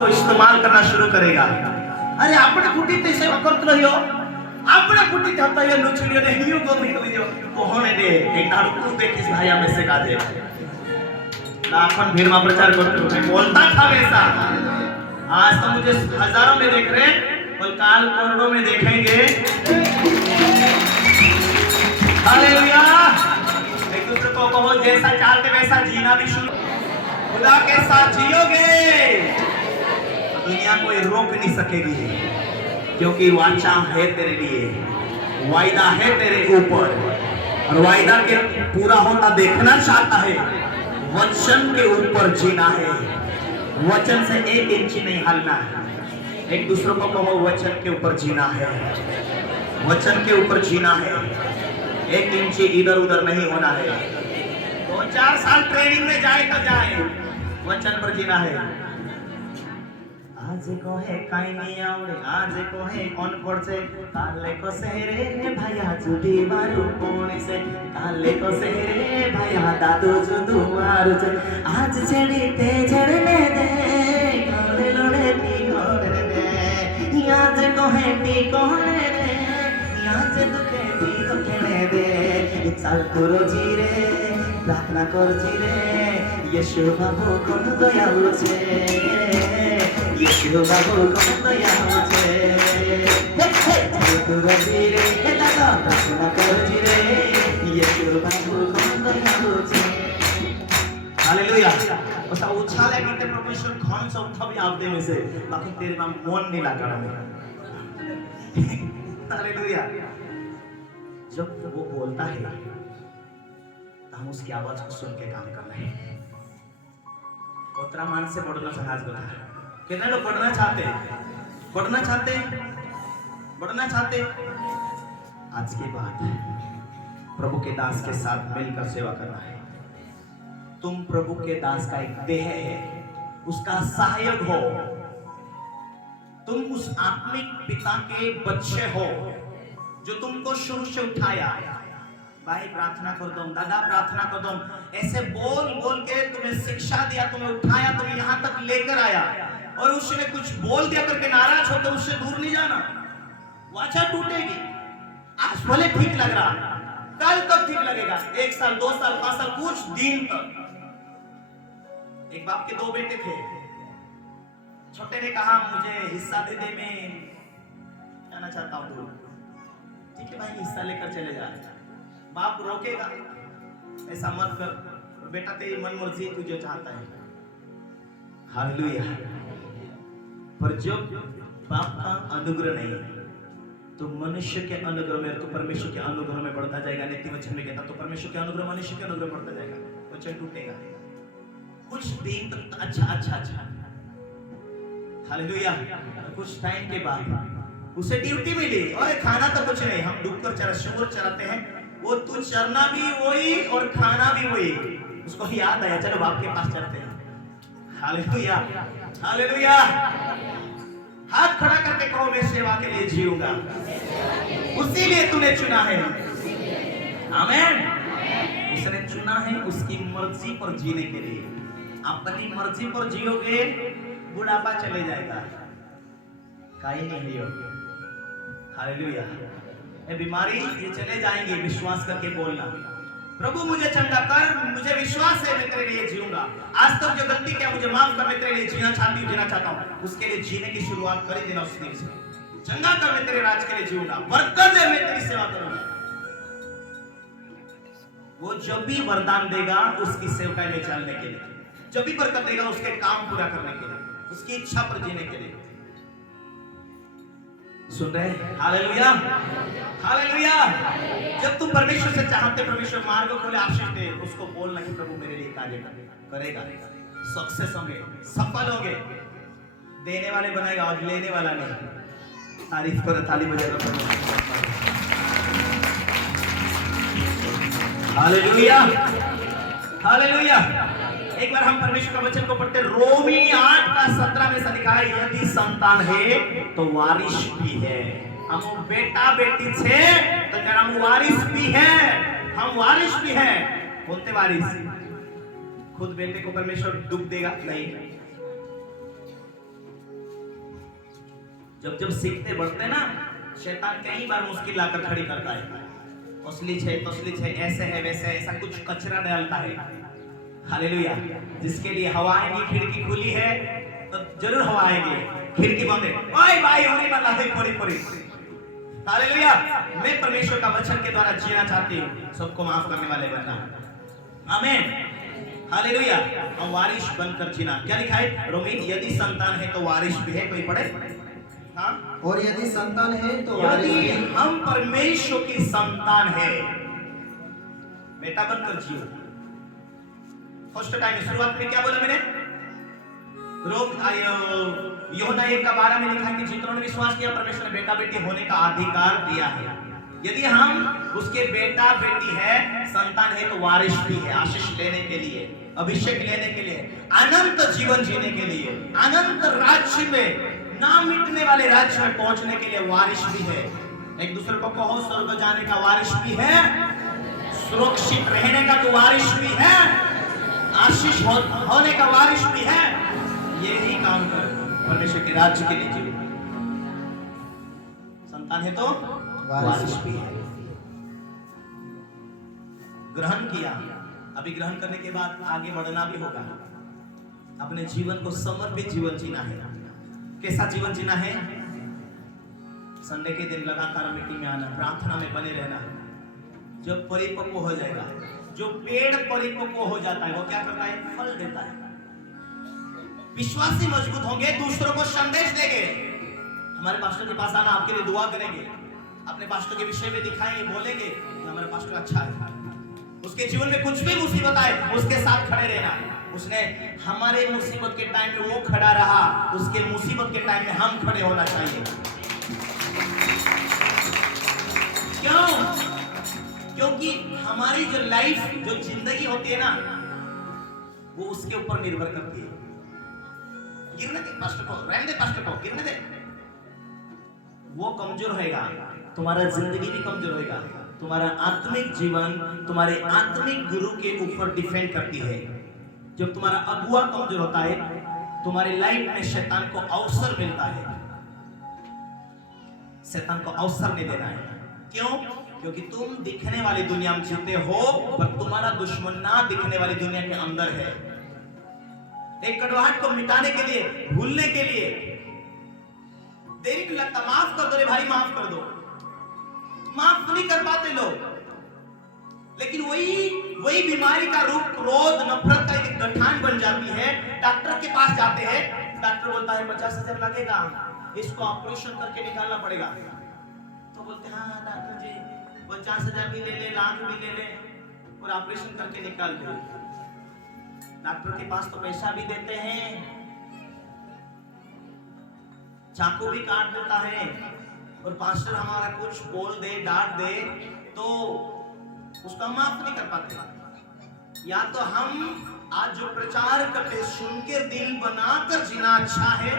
तो इस्तेमाल करना शुरू करेगा। अरे आपने फुटी ते सेवा करत रहियो, आपने फुटी जाता है नुचलियो ने हियो को नहीं लियो तो होने दे एक दारू तू देखिस भाई हमें से का दे लाखन भीड़ में प्रचार करते हो मैं बोलता था वैसा। आज तो मुझे हजारों में देख रहे और काल करोड़ों में देखेंगे। हालेलुया। एक दूसरे को कहो जैसा चाहते वैसा जीना भी शुरू, खुदा के साथ जियोगे दुनिया कोई रोक नहीं सकेगी, क्योंकि वाचा है तेरे लिए, वायदा है तेरे ऊपर और वायदा के पूरा होता देखना चाहता है। वचन के ऊपर जीना है, वचन से एक इंच नहीं हिलना है। एक दूसरे को कहो वचन के ऊपर जीना है, वचन के ऊपर जीना है, एक इंच इधर उधर नहीं होना है। 2-4 साल ट्रेनिंग में जाए तो जाए, वचन पर जीना है। आज को है काई नहीं आवड़े, आज को है अनपढ़ से, काले को सेरे भैया जुटी मारू कोणी से, काले को सेरे भैया दादू जुदू मारू से। आज चढ़ी ते चढ़ने दे, काले लोड़े ती कोड़े दे, आज को है ती कोड़े दे, आज दुखे ती दुखेने दे। चल करो जीरे, प्रार्थना कर जीरे, यीशु बाबू कौन दयालु छे, यीशु बाबू कौन दयालु छे। चल करो जीरे, दादा प्रार्थना कर जीरे, यीशु बाबू कौन दयालु छे। हालेलुया। ओसा उछाले करते परमेश्वर कौन सा उठा भी आप दे में से, बाकी तेरे में मन नहीं लगा रहा। हालेलुया। जब वो बोलता है हम उसकी आवाज को सुन के काम करना है। उतरा मान से बढ़ना समाज बना है। कितने लोग बढ़ना चाहते बढ़ना चाहते बढ़ना चाहते। आज के बाद प्रभु के दास के साथ मिलकर सेवा करना है। तुम प्रभु के दास का एक देह है, उसका सहायक हो, तुम उस आत्मिक पिता के बच्चे हो जो तुमको शुरू से उठाया। भाई प्रार्थना कर दो, दादा प्रार्थना कर दो, ऐसे बोल बोल के तुम्हें शिक्षा दिया, तुम्हें उठाया, तुम्हें यहाँ तक लेकर आया और उसने कुछ बोल दिया करके नाराज होकर उससे दूर नहीं जाना। वाचा टूटेगी। आज भले ठीक लग रहा, कल तक ठीक लगेगा, 1 साल 2 साल 5 साल कुछ दिन तक। एक बाप के 2 बेटे थे। छोटे ने कहा मुझे हिस्सा दे दे, मैं जाना चाहता हूँ। ठीक है भाई हिस्सा लेकर चले जाए। बाप रोकेगा, ऐसा मत कर, बेटा तेरी मन मर्जी तू जो चाहता है। हालेलुया। पर जब बाप का अनुग्रह नहीं तो मनुष्य के अनुग्रह में, तो परमेश्वर के अनुग्रह में बढ़ता जाएगा। नीति वचन में कहता तो परमेश्वर के अनुग्रह मनुष्य के अनुग्रह बढ़ता जाएगा, वचन टूटेगा कुछ दिन तक। अच्छा हालेलुया। कुछ टाइम के बाद उसे ड्यूटी मिली, और खाना तो कुछ नहीं, हम डूबकर शुगर चलाते हैं, वो तू चरना भी वही और खाना भी वही। उसको याद आया चलो बाप के पास चलते हैं। Hallelujah hallelujah. हाथ खड़ा करके कहो मैं सेवा के लिए जीऊंगा, उसी लिए तूने चुना है। आमीन। उसने चुना है उसकी मर्जी पर जीने के लिए। अपनी मर्जी पर जियोगे बुढ़ापा चले जाएगा, काई नहीं लियो। हालेलुया। ये बीमारी ये चले जाएंगे, विश्वास करके बोलना प्रभु मुझे चंगा कर, मुझे विश्वास है मैं तेरे लिए जीऊंगा। आज तक जो गलती किया मुझे माफ कर, मैं तेरे लिए जीना चाहती हूँ, जीना चाहता हूँ। उसके लिए जीने की शुरुआत कर ही देना उस दिन से। चंगा कर, मैं तेरे राज के लिए जीऊंगा, बरकत दे, मैं तेरी सेवा करूंगा। वो जब भी वरदान देगा उसकी सेवकाई में चलने के लिए, जब भी बरकत देगा उसके काम पूरा करने के लिए, उसकी इच्छा पर जीने के लिए। सुन रहे? Hallelujah hallelujah. जब तुम परमेश्वर से चाहते परमेश्वर मार्ग खोले, आशीष दे, उसको बोलना कि प्रभु मेरे लिए कार्य करेगा, सक्सेस होंगे, सफल होंगे, देने वाले बनाएगा और लेने वाला नहीं। तारीफ करो, ताली बजाओ। Hallelujah hallelujah. एक बार हम परमेश्वर का वचन को पढ़ते, रोमी 8:17 में लिखा है यदि संतान है तो वारिस भी है। हम बेटा बेटी छे तो हम वारिस भी है, हम वारिस भी है। बोलते वारिस, खुद बेटे को परमेश्वर दुख देगा नहीं, जब जब सीखते बढ़ते ना, शैतान कई बार मुश्किल लाकर खड़ी करता है। तसली छे ऐसे है वैसे है, ऐसा कुछ कचरा डालता है। हालेलुया। जिसके लिए हवा आएगी, खिड़की खुली है तो जरूर हवा आएगी, खिड़की बंद है, ओए भाई होने वाला है पूरी। हालेलुया। मैं परमेश्वर का वचन के द्वारा जीना चाहती हूँ, सबको माफ करने वाले बनना। आमीन। हालेलुया। हम वारिश बनकर जीना। क्या लिखा है रोमी, यदि संतान है तो वारिश भी है। कोई पढ़े? हाँ? और यदि संतान है तो वारिस यदि भी। हम परमेश्वर की संतान है, बेटा बनकर जियो। फर्स्ट टाइम शुरुआत में क्या बोला मैंने? यूहन्ना 1:12 में लिखा है कि जितनों ने विश्वास किया परमेश्वर ने बेटा बेटी होने का अधिकार दिया है। यदि हम उसके बेटा बेटी है, संतान है, तो वारिस भी है, आशीष लेने के लिए, अभिषेक लेने के लिए, अनंत जीवन जीने के लिए, अनंत राज्य में, ना मिटने वाले राज्य में पहुंचने के लिए वारिस भी है। एक दूसरे को कहो, स्वर्ग जाने का वारिस भी है, सुरक्षित रहने का तो वारिस भी है, आशीष होने का वारिस भी है। यही काम कर परमेश्वर के राज्य के लिए जीव। संतान है तो वारिस भी है। ग्रहण किया, अभी ग्रहण करने के बाद आगे बढ़ना भी होगा। अपने जीवन को समर्पित जीवन जीना है। कैसा जीवन जीना है? संडे के दिन लगातार मीटिंग में आना, प्रार्थना में बने रहना। जब परिपक्व हो जाएगा, जो पेड़ परिपक्व हो जाता है वो क्या करता है? फल देता है। विश्वासी मजबूत होंगे, दूसरों को संदेश देंगे। हमारे पास्टर के पास आना, आपके लिए दुआ करेंगे, अपने पास्टर के विषय में दिखाएंगे, बोलेंगे कि हमारा पास्टर अच्छा है। उसके जीवन में कुछ भी मुसीबत आए, उसके साथ खड़े रहना। उसने हमारे मुसीबत के टाइम में वो खड़ा रहा, उसके मुसीबत के टाइम में हम खड़े होना चाहिए। क्यों? क्योंकि हमारी जो लाइफ, जो जिंदगी होती है ना, वो उसके ऊपर निर्भर करती है। गिरने दे पास्टर को, रहने दे पास्टर को, गिरने दे। वो कमजोर होएगा, तुम्हारा जिंदगी भी कमजोर होएगा। तुम्हारा आत्मिक जीवन तुम्हारे आत्मिक गुरु के ऊपर डिपेंड करती है। जब तुम्हारा अगुआ कमजोर होता है, तुम्हारी लाइफ में शैतान को अवसर मिलता है। शैतान को अवसर नहीं देना है। क्यों? क्योंकि तुम दिखने वाली दुनिया में जीते हो, पर तुम्हारा दुश्मन ना दिखने वाली दुनिया के अंदर है। एक कड़वाहट को मिटाने के लिए, भूलने के लिए देरी क्यों लगता? माफ कर दो रे भाई, माफ कर दो। माफ नहीं कर पाते लोग, लेकिन वही बीमारी का रूप क्रोध, नफरत का एक गठान बन जाती है। डॉक्टर के पास जाते हैं, डॉक्टर बोलता है 50,000 लगेगा, इसको ऑपरेशन करके निकालना पड़ेगा। तो बोलते हैं हाँ डॉक्टर जी 50,000 भी ले ले, लाख भी ले ले, और ऑपरेशन करके निकाल दे। डॉक्टर के पास तो पैसा भी देते हैं, चाकू भी काट देता है, और पास्टर हमारा कुछ बोल दे, डांट दे तो उसका माफ नहीं कर पाते। या तो हम आज जो प्रचार करते, सुन के दिल बनाकर जीना अच्छा है।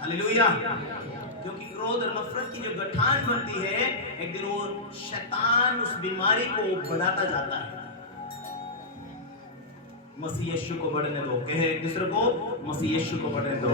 हालेलुया। क्योंकि क्रोध और नफरत की जो गठान बनती है, एक दिन वो शैतान उस बीमारी को बढ़ाता जाता है। मसीह यीशु को बढ़ने दो, कहे एक दूसरे को, मसीह यीशु को बढ़ने दो।